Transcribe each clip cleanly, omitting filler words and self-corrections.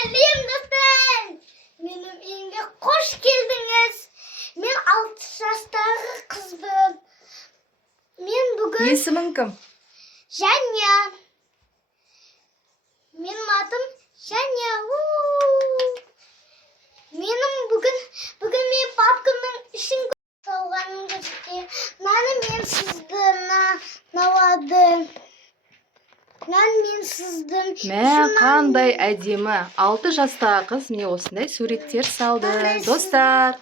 Сәлем достар! Менің үйімге қош келдіңіз. Мен 6 жастағы қызбын. Мен бүгін Есімің кім? Жаня. Менің атым Жаня. Менің бүгін мен папкамның ішін салғанын көрсетейін. Наны мен сыздым, навады. Нан мен сыздым. Мә, қандай әдемі. 6 жастағы қыз міне осындай суреттер салды. Достар,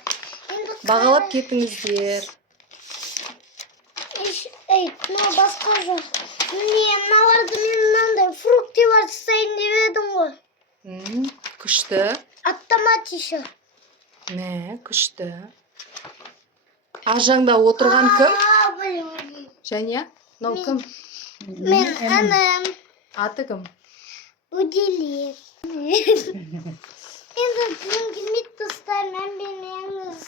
бағалап кетіңіздер. Мына басқа жоқ. Мен мыналарды мен мынандай фруктивар жасайын деп едім ғой. Күшті. Автомат еще. Мә, күшті. Аржаңда отырған кім? Және, мынау кім? Мен анам. Аты кім? Будилик. Енді бүгін келмейді достар, мән бермеңіз.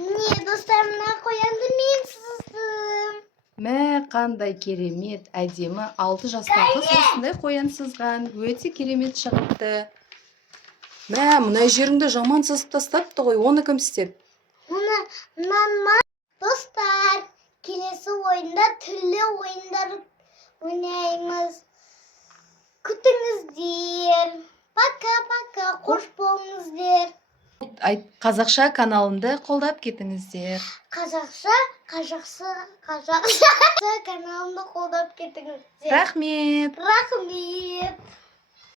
Не, достар, мына қоянды мен сыздым. Мә, қандай керемет, әдемі. 6 жастағы қыз осындай қоян сызған. Өте керемет шығыпты. Мә, мына жеріңді жаман сызып тастапты ғой. Оны кім істеді? Мама. Достар, келесі ойында түрлі ойындар ойнаймыз. Күтіңіздер. Пока-пока, қош болыңыздар. Қазақша каналымды қолдап кетіңіздер. Қазақша каналымды қолдап кетіңіздер. Рахмет. Рахмет.